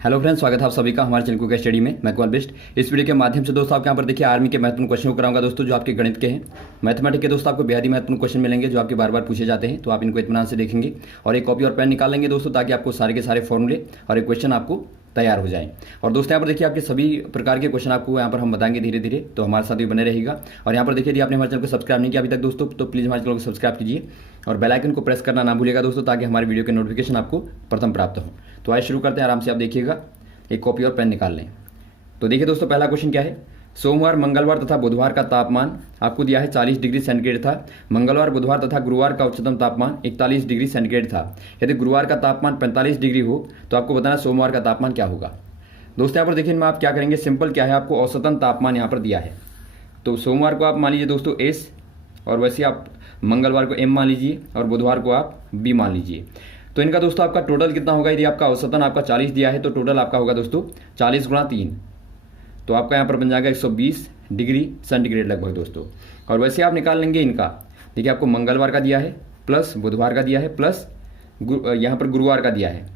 Hello friends, स्वागत है आप सभी का हमारे चैनल कुक स्टडी में। मैं कुमार बेस्ट। इस वीडियो के माध्यम से दोस्तों आपके यहाँ पर देखिए आर्मी के महत्वपूर्ण क्वेश्चन को कराऊंगा दोस्तों, जो आपके गणित के हैं। मैथमेटिक्स के दोस्तों आपको बेहद ही महत्वपूर्ण क्वेश्चन मिलेंगे जो आपके बार बार पूछे जाते हैं, तो आप इनको इत्मीनान से देखेंगे और एक कॉपी और पेन निकाल लेंगे दोस्तों, ताकि आपको सारे के सारे फॉर्मूले और एक क्वेश्चन आपको तैयार हो जाए। और दोस्तों यहाँ पर देखिए आपके सभी प्रकार के क्वेश्चन आपको यहाँ पर हम बताएंगे धीरे धीरे, तो हमारे साथ भी बने रहेगा। और यहाँ पर देखिए यदि आपने हमारे चैनल को सब्सक्राइब नहीं किया अभी तक दोस्तों, तो प्लीज़ हमारे चैनल को सब्सक्राइब कीजिए और बेल आइकन को प्रेस करना ना भूलिएगा दोस्तों, ताकि हमारे वीडियो के नोटिफिकेशन आपको प्रथम प्राप्त हो। तो आइए शुरू करते हैं, आराम से आप देखिएगा, एक कॉपी और पेन निकाल लें। तो देखिए दोस्तों पहला क्वेश्चन क्या है। सोमवार, मंगलवार तथा बुधवार का तापमान आपको दिया है 40 डिग्री सेंटीग्रेड था। मंगलवार, बुधवार तथा गुरुवार का उच्चतम तापमान 41 डिग्री सेंटीग्रेड था। यदि गुरुवार का तापमान 45 डिग्री हो तो आपको बताना सोमवार का तापमान क्या होगा। दोस्तों यहाँ पर देखिए इनमें आप क्या करेंगे, सिंपल क्या है, आपको औसतन तापमान यहाँ पर दिया है। तो सोमवार को आप मान लीजिए दोस्तों एस, और वैसे आप मंगलवार को एम मान लीजिए और बुधवार को आप बी मान लीजिए। तो इनका दोस्तों आपका टोटल कितना होगा। यदि आपका औसतन आपका 40 दिया है तो टोटल आपका होगा दोस्तों 40 गुणा 3, तो आपका यहाँ पर बन जाएगा 120 डिग्री सेंटीग्रेड लगभग दोस्तों। और वैसे आप निकाल लेंगे इनका, देखिए आपको मंगलवार का दिया है प्लस बुधवार का दिया है प्लस यहाँ पर गुरुवार का दिया है,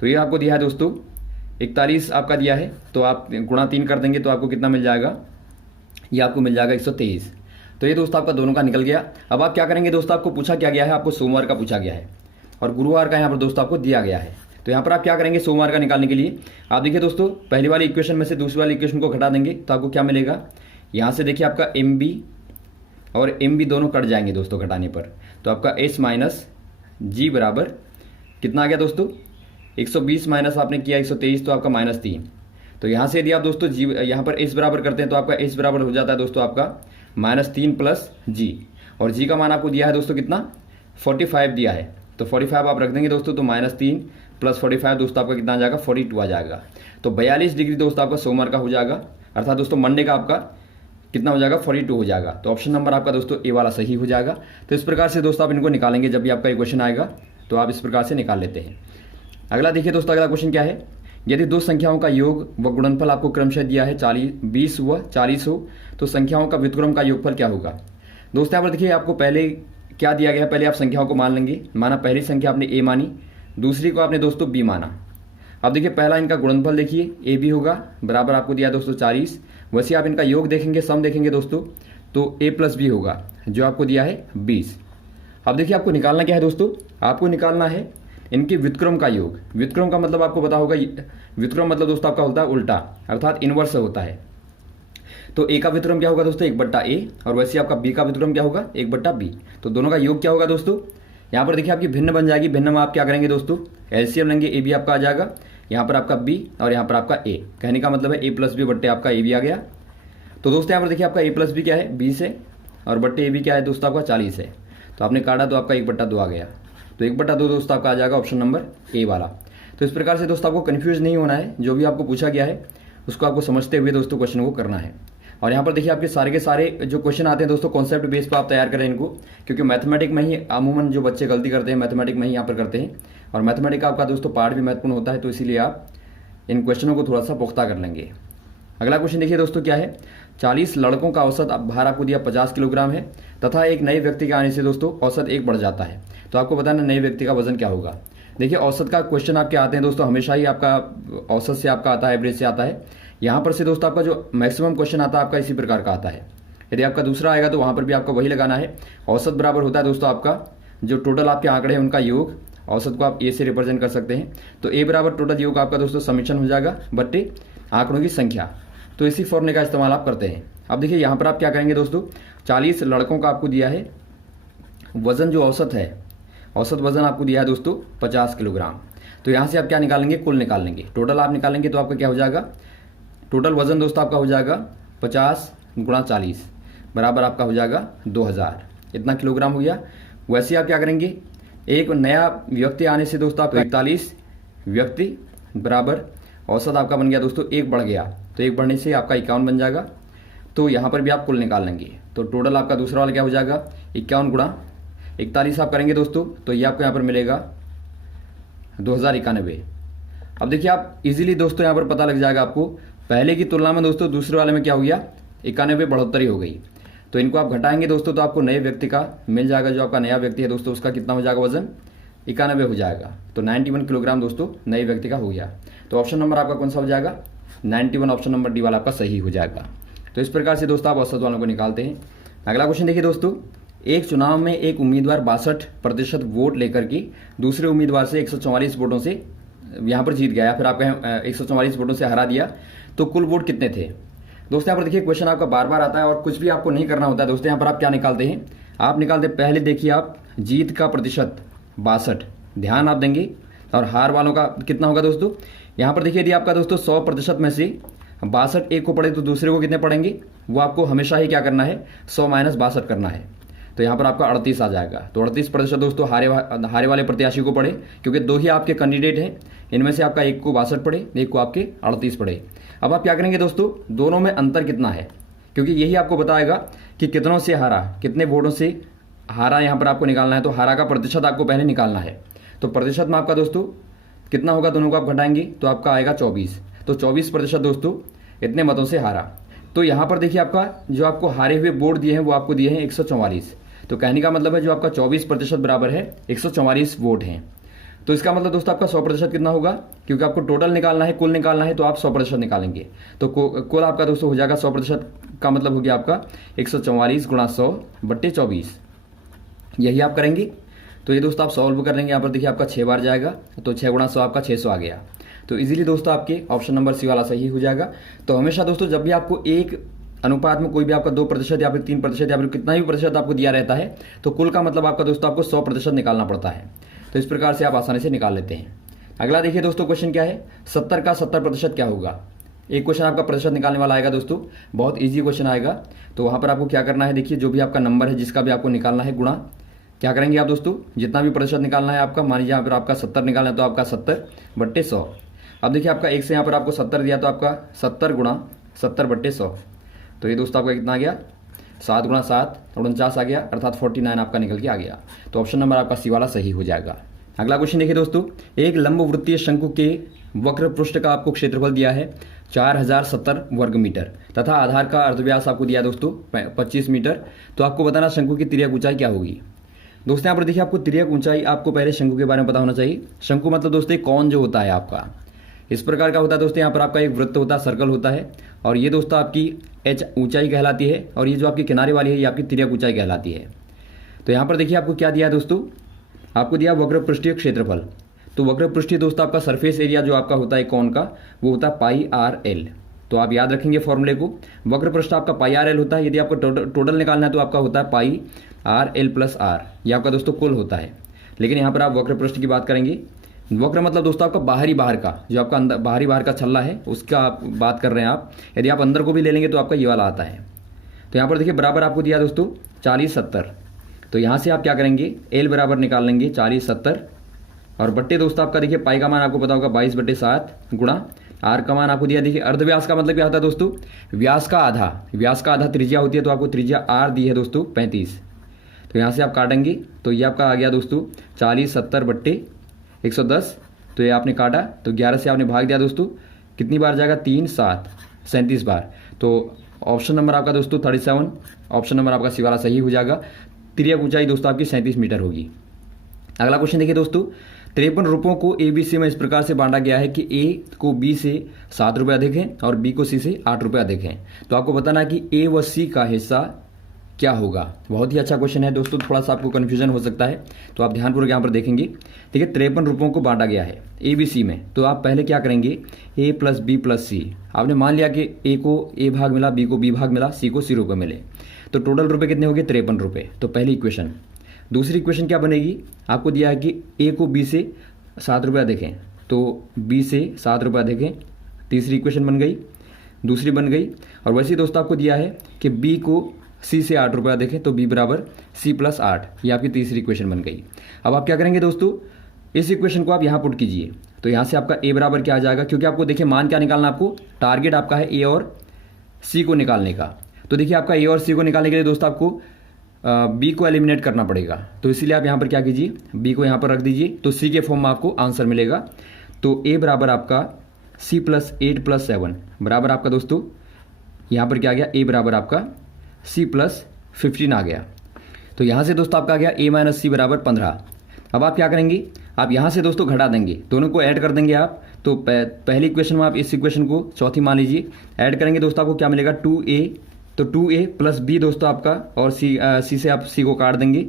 तो ये आपको दिया है दोस्तों 41 आपका दिया है, तो आप गुणा 3 कर देंगे तो आपको कितना मिल जाएगा, ये आपको मिल जाएगा 123। तो ये दोस्तों आपका दोनों का निकल गया। अब आप क्या करेंगे दोस्तों, आपको पूछा क्या गया है, आपको सोमवार का पूछा गया है और गुरुवार का यहाँ पर दोस्तों आपको दिया गया है। तो यहाँ पर आप क्या करेंगे, सोमवार का निकालने के लिए आप देखिए दोस्तों पहली वाली इक्वेशन में से दूसरी वाली इक्वेशन को घटा देंगे तो आपको क्या मिलेगा। यहाँ से देखिए आपका एम बी और एम बी दोनों कट जाएंगे दोस्तों घटाने पर, तो आपका एस माइनस जी बराबर कितना आ गया दोस्तों, 120 माइनस आपने किया 123, तो आपका -3। तो यहाँ से यदि आप दोस्तों जी यहाँ पर एस बराबर करते हैं तो आपका एस बराबर हो जाता है दोस्तों आपका -3 प्लस जी, और जी का मान आपको दिया है दोस्तों कितना, 45 दिया है, तो 45 आप रख देंगे दोस्तों, तो -3 प्लस 45 दोस्तों आपका कितना आ जाएगा, 42 आ जाएगा। तो 42 डिग्री दोस्तों आपका सोमवार का हो जाएगा, अर्थात दोस्तों मंडे का आपका कितना हो जाएगा, 42 हो जाएगा। तो ऑप्शन नंबर आपका दोस्तों ए वाला सही हो जाएगा। तो इस प्रकार से दोस्तों आप इनको निकालेंगे, जब भी आपका ये क्वेश्चन आएगा तो आप इस प्रकार से निकाल लेते हैं। अगला देखिए दोस्तों, अगला क्वेश्चन क्या है। यदि दो संख्याओं का योग व गुणनफल आपको क्रमशः दिया है 20 व 40 हो, तो संख्याओं का व्युत्क्रम का योगफल क्या होगा। दोस्तों यहाँ पर देखिए आपको पहले क्या दिया गया है, पहले आप संख्याओं को मान लेंगे। माना पहली संख्या आपने ए मानी, दूसरी को आपने दोस्तों बी माना। अब देखिए पहला इनका गुणनफल देखिए ए बी होगा, बराबर आपको दिया दोस्तों 40। वैसे आप इनका योग देखेंगे, सम देखेंगे दोस्तों, तो ए प्लस बी होगा जो आपको दिया है 20। अब देखिए आपको निकालना क्या है दोस्तों, आपको निकालना है इनके व्युत्क्रम का योग। व्युत्क्रम का मतलब आपको पता होगा, व्युत्क्रम मतलब दोस्तों आपका होता है उल्टा, अर्थात इनवर्स होता है। तो ए का व्युत्क्रम क्या होगा दोस्तों, 1/a, और वैसे आपका बी का व्युत्क्रम क्या होगा, 1/b। तो दोनों का योग क्या होगा दोस्तों, यहाँ पर देखिए आपकी भिन्न बन जाएगी। भिन्न में आप क्या करेंगे दोस्तों, एलसीएम लेंगे, ए बी आपका आ जाएगा, यहाँ पर आपका बी और यहाँ पर आपका ए। कहने का मतलब है ए प्लस बी बट्टे आपका ए बी आ गया। तो दोस्तों यहाँ पर देखिए आपका ए प्लस बी क्या है 20 है, और बट्टे ए बी क्या है दोस्तों आपका 40 है। तो आपने काटा तो आपका 1/2 आ गया, तो 1/2 दोस्तों आपका आ जाएगा ऑप्शन नंबर ए वाला। तो इस प्रकार से दोस्तों आपको कन्फ्यूज नहीं होना है, जो भी आपको पूछा गया है उसको आपको समझते हुए दोस्तों क्वेश्चन को करना है। और यहाँ पर देखिए आपके सारे के सारे जो क्वेश्चन आते हैं दोस्तों कॉन्सेप्ट बेस पर आप तैयार करें इनको, क्योंकि मैथमेटिक में ही अमूमन जो बच्चे गलती करते हैं मैथमेटिक में ही यहाँ पर करते हैं, और मैथमेटिक का आपका दोस्तों पार्ट भी महत्वपूर्ण होता है, तो इसीलिए आप इन क्वेश्चनों को थोड़ा सा पुख्ता कर लेंगे। अगला क्वेश्चन देखिए दोस्तों क्या है। 40 लड़कों का औसत भार आपको दिया 50 किलोग्राम है, तथा एक नए व्यक्ति के आने से दोस्तों औसत 1 बढ़ जाता है। तो आपको बताना नए व्यक्ति का वजन क्या होगा। देखिए औसत का क्वेश्चन आपके आते हैं दोस्तों, हमेशा ही आपका औसत से आपका आता है, एवरेज से आता है। यहाँ पर से दोस्तों आपका जो मैक्सिमम क्वेश्चन आता है आपका इसी प्रकार का आता है। यदि आपका दूसरा आएगा तो वहाँ पर भी आपका वही लगाना है। औसत बराबर होता है दोस्तों आपका जो टोटल आपके आंकड़े हैं उनका योग। औसत को आप ए से रिप्रेजेंट कर सकते हैं, तो ए बराबर टोटल योग आपका दोस्तों समीशन हो जाएगा बट्टे आंकड़ों की संख्या। तो इसी फॉर्मूले का इस्तेमाल आप करते हैं। अब देखिए यहाँ पर आप क्या करेंगे दोस्तों, 40 लड़कों का आपको दिया है वजन, जो औसत है, औसत वजन आपको दिया है दोस्तों 50 किलोग्राम। तो यहाँ से आप क्या निकालेंगे, कुल निकाल लेंगे, टोटल आप निकालेंगे तो आपका क्या हो जाएगा, टोटल वजन दोस्तों आपका हो जाएगा 50 गुणा 40 बराबर आपका हो जाएगा 2000, इतना किलोग्राम हो गया। वैसे आप क्या करेंगे, एक नया व्यक्ति आने से दोस्तों आपका 41 व्यक्ति बराबर औसत आपका बन गया दोस्तों 1 बढ़ गया, तो 1 बढ़ने से आपका 51 बन जाएगा। तो यहाँ पर भी आप कुल निकाल लेंगे, तो टोटल आपका दूसरा वाला क्या हो जाएगा, 51 गुणा 41 आप करेंगे दोस्तों, तो ये आपको यहाँ पर मिलेगा 2091। अब देखिए आप इजीली दोस्तों यहाँ पर पता लग जाएगा आपको, पहले की तुलना में दोस्तों दूसरे वाले में क्या हो गया, 91 बढ़ोतरी हो गई। तो इनको आप घटाएंगे दोस्तों तो आपको नए व्यक्ति का मिल जाएगा, जो आपका नया व्यक्ति है दोस्तों उसका कितना हो जाएगा वजन, 91 हो जाएगा। तो 91 किलोग्राम दोस्तों नए व्यक्ति का हो गया। तो ऑप्शन नंबर आपका कौन सा हो जाएगा, 91 ऑप्शन नंबर डी वाला आपका सही हो जाएगा। तो इस प्रकार से दोस्तों आप औसत वालों को निकालते हैं। अगला क्वेश्चन देखिए दोस्तों, एक चुनाव में एक उम्मीदवार 62% वोट लेकर के दूसरे उम्मीदवार से 144 वोटों से यहाँ पर जीत गया, या फिर आप कहें 144 वोटों से हरा दिया, तो कुल वोट कितने थे। दोस्तों यहाँ पर देखिए क्वेश्चन आपका बार बार आता है और कुछ भी आपको नहीं करना होता है। दोस्तों यहाँ पर आप क्या निकालते हैं, आप निकालते पहले देखिए आप जीत का प्रतिशत 62 ध्यान आप देंगे, और हार वालों का कितना होगा दोस्तों। यहाँ पर देखिए यदि आपका दोस्तों 100% में से 62 एक को पढ़े तो दूसरे को कितने पढ़ेंगे, वो आपको हमेशा ही क्या करना है, 100 - 62 करना है। तो यहाँ पर आपका 38 आ जाएगा। तो 38% दोस्तों हारे वाले प्रत्याशी को पढ़े, क्योंकि दो ही आपके कैंडिडेट हैं, इनमें से आपका एक को 62 पढ़े, एक को आपके 38 पढ़े। अब आप क्या करेंगे दोस्तों, दोनों में अंतर कितना है, क्योंकि यही आपको बताएगा कि कितनों से हारा, कितने वोटों से हारा, यहाँ पर आपको निकालना है। तो हारा का प्रतिशत आपको पहले निकालना है। तो प्रतिशत में आपका दोस्तों कितना होगा, दोनों को आप घटाएंगे तो आपका आएगा 24। तो 24% दोस्तों इतने मतों से हारा। तो यहाँ पर देखिए आपका जो आपको हारे हुए वोट दिए हैं वो आपको दिए हैं 144। तो कहने का मतलब है जो आपका 24% बराबर है 144 वोट हैं। तो इसका मतलब दोस्तों आपका 100% कितना होगा, क्योंकि आपको टोटल निकालना है, कुल निकालना है, तो आप 100% निकालेंगे। तो कुल आपका दोस्तों हो जाएगा 100% का मतलब हो गया आपका 144 × 100/24। यही आप करेंगे। तो ये दोस्तों आप सॉल्व कर लेंगे। यहाँ पर देखिए आपका 6 बार जाएगा, तो 6 × 100 आपका 600 आ गया। तो इजीली दोस्तों आपके ऑप्शन नंबर सी वाला सही हो जाएगा। तो हमेशा दोस्तों जब भी आपको एक अनुपात में कोई भी आपका 2% या फिर 3% या फिर कितना भी प्रतिशत आपको दिया रहता है, तो कुल का मतलब आपका दोस्तों आपको 100% निकालना पड़ता है। तो इस प्रकार से आप आसानी से निकाल लेते हैं। अगला देखिए दोस्तों क्वेश्चन क्या है, 70 का 70% क्या होगा। एक क्वेश्चन आपका प्रतिशत निकालने वाला आएगा दोस्तों, बहुत ईजी क्वेश्चन आएगा। तो वहाँ पर आपको क्या करना है, देखिए जो भी आपका नंबर है जिसका भी आपको निकालना है, गुणा क्या करेंगे आप दोस्तों, जितना भी प्रतिशत निकालना है आपका, मान लीजिए यहाँ पर आपका 70 निकालना है तो आपका 70/100। अब देखिए आपका एक से यहाँ पर आपको 70 दिया, तो आपका 70 × 70/100। तो ये दोस्तों आपका कितना आ गया, 7 × 7 49 आ गया, अर्थात 49 आपका निकल के आ गया। तो ऑप्शन नंबर आपका सी वाला सही हो जाएगा। अगला क्वेश्चन देखिए दोस्तों, एक लंबवृत्तीय शंकु के वक्र पृष्ठ का आपको क्षेत्रफल दिया है 4070 वर्ग मीटर तथा आधार का अर्धव्यास आपको दिया दोस्तों 25 मीटर। तो आपको बताना शंकु की तिर्यक ऊंचाई क्या होगी। दोस्तों यहाँ पर देखिए आपको तिर्यक ऊंचाई आपको पहले शंकु के बारे में पता होना चाहिए। शंकु मतलब दोस्तों कौन जो होता है आपका इस प्रकार का होता है दोस्तों। यहाँ पर आपका एक वृत्त होता है, सर्कल होता है, और ये दोस्तों आपकी एच ऊंचाई कहलाती है, और ये जो आपकी किनारे वाली है ये आपकी तिर्यक ऊंचाई कहलाती है। तो यहाँ पर देखिए आपको क्या दिया है दोस्तों, आपको दिया वक्र पृष्ठीय क्षेत्रफल। तो वक्र पृष्ठीय दोस्तों आपका सरफेस एरिया जो आपका होता है कौन का, वो होता है πRL। तो आप याद रखेंगे फॉर्मूले को, वक्र पृष्ठ आपका πRL होता है। यदि आपको टोटल निकालना है तो आपका होता है πRL + R, ये आपका दोस्तों कुल होता है। लेकिन यहाँ पर आप वक्र पृष्ठ की बात करेंगे। वक्र मतलब दोस्तों आपका बाहर का जो आपका अंदर बाहर का छल्ला है उसका आप बात कर रहे हैं आप। यदि आप अंदर को भी ले लेंगे तो आपका ये वाला आता है। तो यहाँ पर देखिए बराबर आपको दिया दोस्तों 4070। तो यहाँ से आप क्या करेंगे, L बराबर निकाल लेंगे 4070, और बट्टे दोस्तों आपका देखिए पाई का मान आपको पता होगा 22/7 गुणा R का मान आपको दिया। देखिए अर्धव्यास का मतलब क्या होता है दोस्तों, व्यास का आधा त्रिज्या होती है। तो आपको त्रिज्या R दी है दोस्तों 35। तो यहाँ से आप काटेंगे तो ये आपका आ गया दोस्तों 4070/110। तो ये आपने काटा तो 11 से आपने भाग दिया दोस्तों, कितनी बार जाएगा, 3 7 37 बार। तो ऑप्शन नंबर आपका दोस्तों 37, ऑप्शन नंबर आपका सी वाला सही हो जाएगा। तिर्यक ऊंचाई दोस्तों आपकी 37 मीटर होगी। अगला क्वेश्चन देखिए दोस्तों, 53 रुपयों को ABC में इस प्रकार से बांटा गया है कि A को B से 7 रुपये अधिक है और B को C से 8 रुपये अधिक है। तो आपको बताना है कि A व C का हिस्सा क्या होगा। बहुत ही अच्छा क्वेश्चन है दोस्तों, थोड़ा सा आपको कन्फ्यूजन हो सकता है, तो आप ध्यानपूर्वक यहाँ पर देखेंगे। देखिए 53 रुपयों को बांटा गया है ABC में, तो आप पहले क्या करेंगे, A + B + C। आपने मान लिया कि A को A भाग मिला, B को B भाग मिला, C को C रुपये मिले, तो टोटल रुपये कितने हो गए, 53 रुपये। तो पहली इक्वेशन। दूसरी इक्वेशन क्या बनेगी, आपको दिया है कि A को B से 7 रुपये अधिक हैं, तो B से 7 रुपये अधिक हैं। तीसरी इक्वेशन बन गई, दूसरी बन गई। और वैसे ही दोस्तों आपको दिया है कि B को C से 8 रुपये अधिक है, तो B बराबर C + 8, ये आपकी तीसरी इक्वेशन बन गई। अब आप क्या करेंगे दोस्तों, इस इक्वेशन को आप यहाँ पुट कीजिए। तो यहाँ से आपका A बराबर क्या आ जाएगा, क्योंकि आपको देखिए मान क्या निकालना, आपको टारगेट आपका है A और C को निकालने का। तो देखिए आपका A और C को निकालने के लिए दोस्तों आपको B को एलिमिनेट करना पड़ेगा। तो इसीलिए आप यहाँ पर क्या कीजिए, B को यहाँ पर रख दीजिए, तो C के फॉर्म में आपको आंसर मिलेगा। तो A बराबर आपका C + 8 + 7 बराबर आपका दोस्तों यहाँ पर क्या आ गया, A बराबर आपका C + 15 आ गया। तो यहाँ से दोस्तों आपका आ गया A - C बराबर 15। अब आप क्या करेंगे, आप यहाँ से दोस्तों घटा देंगे, दोनों को ऐड कर देंगे आप। तो पहली इक्वेशन में आप इस इक्वेशन को चौथी मान लीजिए, ऐड करेंगे दोस्तों आपको क्या मिलेगा 2a, तो 2a प्लस b दोस्तों आपका, और c से आप c को काट देंगे,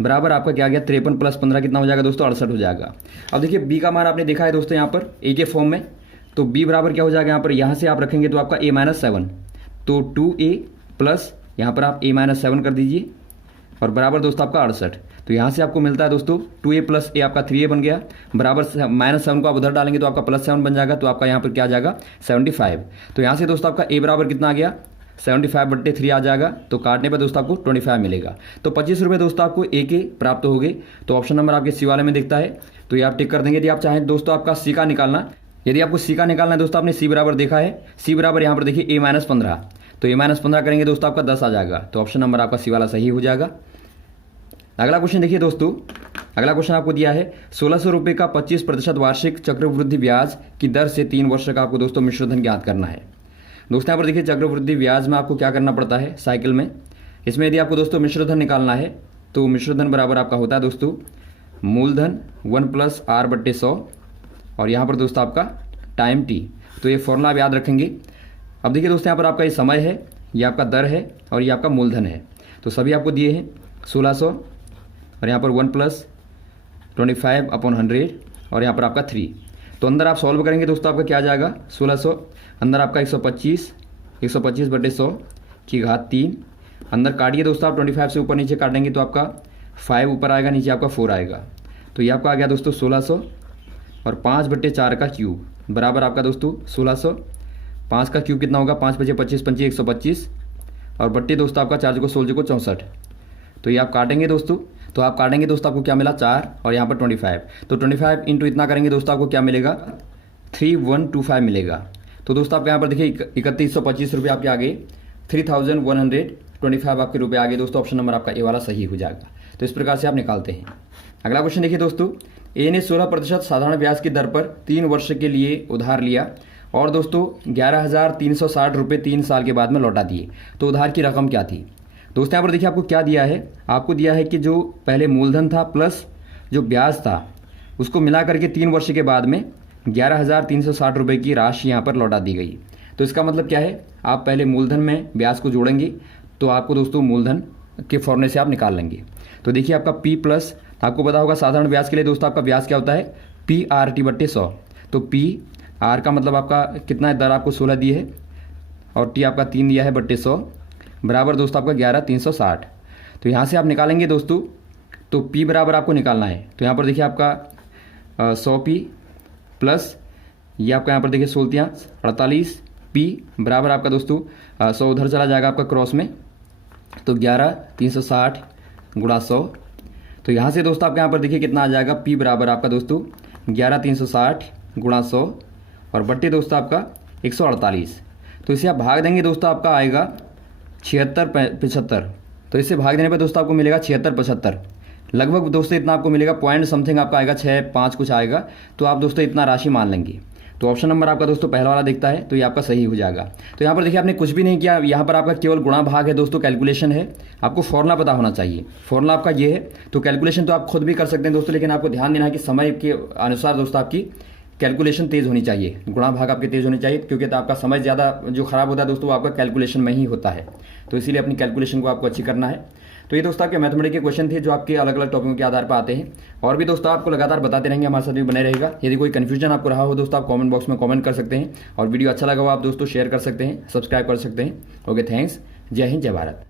बराबर आपका क्या आ गया 53 प्लस 15 कितना हो जाएगा दोस्तों 68 हो जाएगा। अब देखिए b का मान आपने देखा है दोस्तों यहाँ पर a के फॉर्म में, तो b बराबर क्या हो जाएगा यहाँ पर, यहाँ से आप रखेंगे तो आपका a-7, तो 2a प्लस यहाँ पर आप a-7 कर दीजिए और बराबर दोस्तों आपका 68। तो यहाँ से आपको मिलता है दोस्तों 2a प्लस a आपका 3a बन गया, बराबर -7 को आप उधर डालेंगे तो आपका +7 बन जाएगा, तो आपका यहाँ पर क्या आ जाएगा 75। तो यहाँ से दोस्तों आपका a बराबर कितना आ गया 75/3 आ जाएगा, तो काटने पर दोस्तों आपको 25 मिलेगा। तो 25 रुपये दोस्तों आपको a के प्राप्त हो गए। तो ऑप्शन नंबर आपके सी वाले में दिखता है, तो ये आप टिक कर देंगे। यदि आप चाहें दोस्तों आपका सी का निकालना, यदि आपको सी का निकालना है दोस्तों, आपने सी बराबर देखा है, सी बराबर यहाँ पर देखिए a-15, तो a-15 करेंगे दोस्तों आपका 10 आ जाएगा, तो ऑप्शन नंबर आपका सी वाला सही हो जाएगा। अगला क्वेश्चन देखिए दोस्तों, अगला क्वेश्चन आपको दिया है 1600 रुपये का 25% वार्षिक चक्रवृद्धि ब्याज की दर से 3 वर्ष का आपको दोस्तों मिश्रधन ज्ञात करना है। दोस्तों यहाँ पर देखिए चक्रवृद्धि ब्याज में आपको क्या करना पड़ता है साइकिल में, इसमें यदि आपको दोस्तों मिश्रधन निकालना है तो मिश्रधन बराबर आपका होता है दोस्तों मूलधन 1 + r/100 और यहाँ पर दोस्तों आपका टाइम t। तो ये फॉर्मूला आप याद रखेंगे। अब देखिए दोस्तों यहाँ पर आपका ये समय है, ये आपका दर है और ये आपका मूलधन है। तो सभी आपको दिए हैं 1600 और यहाँ पर 1 + 25/100 और यहाँ पर आपका 3। तो अंदर आप सॉल्व करेंगे दोस्तों आपका क्या आ जाएगा 1600, अंदर आपका 125/100 की घात 3, अंदर काटिए दोस्तों आप 25 से ऊपर नीचे काटेंगे तो आपका 5 ऊपर आएगा, नीचे आपका 4 आएगा। तो ये आपका आ गया दोस्तों 1600 और 5/4 का क्यूब बराबर आपका दोस्तों 1600, 5 का क्यूब कितना होगा 5 × 5 = 25, 125 और बट्टे दोस्तों आपका 4 को 16 को 64। तो ये आप काटेंगे दोस्तों, तो आप काटेंगे दोस्तों आपको क्या मिला 4 और यहाँ पर 25, तो 25 इंटू इतना करेंगे दोस्तों आपको क्या मिलेगा 3125 मिलेगा। तो दोस्तों आपके यहाँ पर देखिए 3125 रुपये आपके आ गए, 3125 आपके रुपये आ गए दोस्तों। ऑप्शन नंबर आपका ए वाला सही हो जाएगा। तो इस प्रकार से आप निकालते हैं। अगला क्वेश्चन देखिए दोस्तों, ए ने 16% साधारण ब्याज की दर पर 3 वर्ष के लिए उधार लिया और दोस्तों 11,360 रुपये 3 साल के बाद में लौटा दिए। तो उधार की रकम क्या थी दोस्तों? यहाँ पर देखिए आपको क्या दिया है, आपको दिया है कि जो पहले मूलधन था प्लस जो ब्याज था उसको मिला करके 3 वर्ष के बाद में 11,360 रुपये की राशि यहाँ पर लौटा दी गई। तो इसका मतलब क्या है, आप पहले मूलधन में ब्याज को जोड़ेंगे तो आपको दोस्तों मूलधन के फॉर्मूले से आप निकाल लेंगे। तो देखिए आपका P प्लस, आपको पता होगा साधारण ब्याज के लिए दोस्तों आपका ब्याज क्या होता है PRT/100। तो PR का मतलब आपका कितना है, दर आपको 16 दी है और T आपका 3 दिया है /100 बराबर दोस्तों आपका 11,360। तो यहाँ से आप निकालेंगे दोस्तों, तो P बराबर आपको निकालना है। तो यहाँ पर देखिए आपका 100P प्लस ये आपका यहाँ पर देखिए 16 48 P बराबर आपका दोस्तों 100 उधर चला जाएगा आपका क्रॉस में, तो 11,360 × 100। तो यहाँ से दोस्तों आपके यहाँ पर देखिए कितना आ जाएगा, P बराबर आपका दोस्तों 11,360 × 100 और बट्टे दोस्तों आपका 148। तो इसे आप भाग देंगे दोस्तों आपका आएगा 76/75। तो इससे भाग देने पर दोस्तों आपको मिलेगा 76/75 लगभग दोस्तों इतना आपको मिलेगा, पॉइंट समथिंग आपका आएगा 6-5 कुछ आएगा। तो आप दोस्तों इतना राशि मान लेंगे। तो ऑप्शन नंबर आपका दोस्तों पहला वाला दिखता है, तो ये आपका सही हो जाएगा। तो यहाँ पर देखिए आपने कुछ भी नहीं किया, यहाँ पर आपका केवल गुणा भाग है दोस्तों, कैलकुलेशन है। आपको फॉर्मूला पता होना चाहिए, फॉर्मूला आपका ये है। तो कैलकुलेशन तो आप खुद भी कर सकते हैं दोस्तों, लेकिन आपको ध्यान देना है कि समय के अनुसार दोस्तों आपकी कैलकुलेशन तेज़ होनी चाहिए, गुणा भाग आपके तेज़ होनी चाहिए, क्योंकि तो आपका समय ज़्यादा जो खराब होता है दोस्तों वो आपका कैलकुलेशन में ही होता है। तो इसीलिए अपनी कैलकुलेशन को आपको अच्छी करना है। तो ये दोस्तों आपके मैथमेटिक्स के क्वेश्चन थे जो आपके अलग अलग टॉपिकों के आधार पर आते हैं, और भी दोस्तों आपको लगातार बताते रहेंगे, हमारे साथ भी बने रहेगा। यदि कोई कन्फ्यूजन आपको रहा हो दोस्तों, आप कमेंट बॉक्स में कमेंट कर सकते हैं, और वीडियो अच्छा लगा हो आप दोस्तों शेयर कर सकते हैं, सब्सक्राइब कर सकते हैं। Okay, thanks. जय हिंद, जय भारत।